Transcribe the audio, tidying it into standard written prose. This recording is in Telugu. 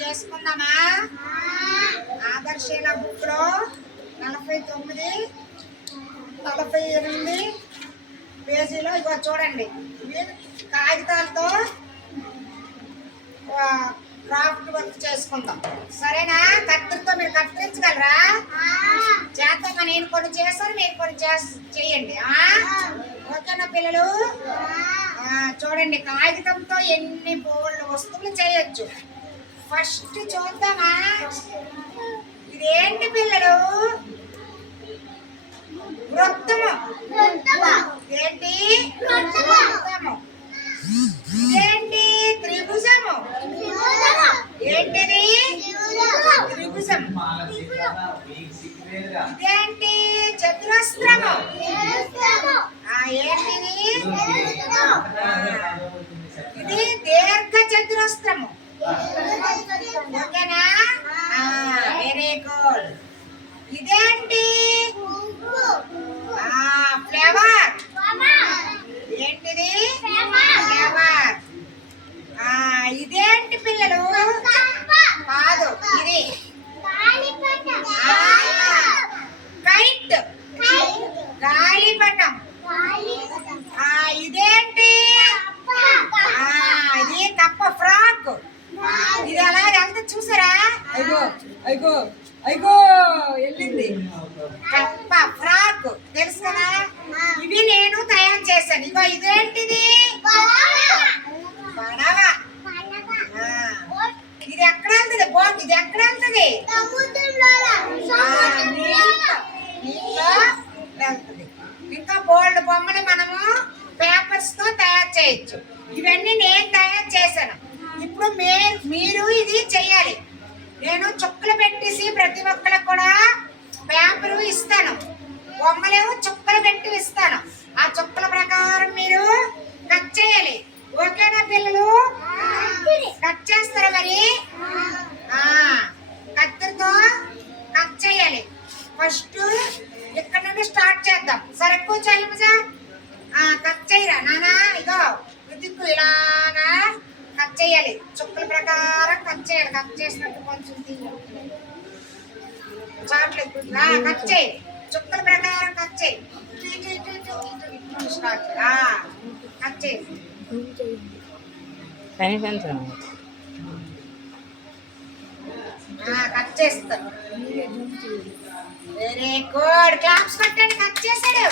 చేసుకుందామా? ఆదర్శీల బుక్ లో 49, 48 పేజీలో ఇగో చూడండి. ఇవి కాగితాలతో క్రాఫ్ట్ వర్క్ చేసుకుందాం. సరేనా? కత్తిరితో మీరు కత్తిరించగలరా? చేద్దామా? నేను కొన్ని చేస్తాను, మీరు కొన్ని చేయండి. ఓకేనా పిల్లలు? చూడండి, కాగితంతో ఎన్ని బోల్డ్ వస్తువులు చేయొచ్చు. ఫస్ట్ చూద్దామా? ఇదేంటి పిల్లలు? వృత్తము. ఏంటి? వృత్తము. ఇదేంటి? త్రిభుజము. ఏంటిది? త్రిభుజం. ఇదేంటి? చతురస్రము. ఏంటిది? ఇది దీర్ఘ చతురస్రము. ఓకేనా? Very good. ఇదేంటి? ఫ్లవర్. ఏంటిది? ఫ్లవర్. ఇదేంటి పిల్లలు? కాదు, ఇది కైట్. గాలిపటం. ఇదేంటి? ఇది కప్ప, ఫ్రాక్. ఇది అలా వెళ్తే చూసారా? అయ్యో అయ్యో అయ్యో వెళ్ళింది. కప్ప, ఫ్రాక్ తెలుసు కదా? ఇవి నేను తయారు చేశాను. ఇగో ఇదేంటిది? పడవ. ఇది ఎక్కడ వెళ్తుంది? బోట్. ఇది ఎక్కడ వెళ్తుంది? వెళ్తుంది. ఇంకా బోల్డ్ బొమ్మలు మనము పేపర్స్ తో తయారు చేయొచ్చు. ఇవన్నీ నేను తయారు చేశాను. ఇప్పుడు మీరు ఇది చెయ్యాలి. నేను చుక్కలు పెట్టేసి ప్రతి ఒక్కరికి కూడా పేపరు ఇస్తాను. బొమ్మలు చుక్కలు పెట్టి ఇస్తాను. ఆ చుక్కల ప్రకారం మీరు కట్ చేయాలి. ఓకేనా పిల్లలు? కట్ చేస్తారా మరి? కత్తిరితో కట్ చేయాలి. ఫస్ట్ ఇక్కడ నుండి స్టార్ట్ చేద్దాం. సరే కూర్చోమజా. కట్ చేయరా నానా? ఇగో రుద్దుకు ఇలాగా కట్ చేయాలి. చుక్కల ప్రకారం కట్ చేయాలి. కట్ చేసినట్టు కొంచెం చాట్లేదు. కట్ చేయి. చుక్కల ప్రకారం కట్ చేయి. కట్ చేయి. కట్ చేస్తాను. Very good. క్లాప్స్ కొట్టండి. కట్ చేశాడు.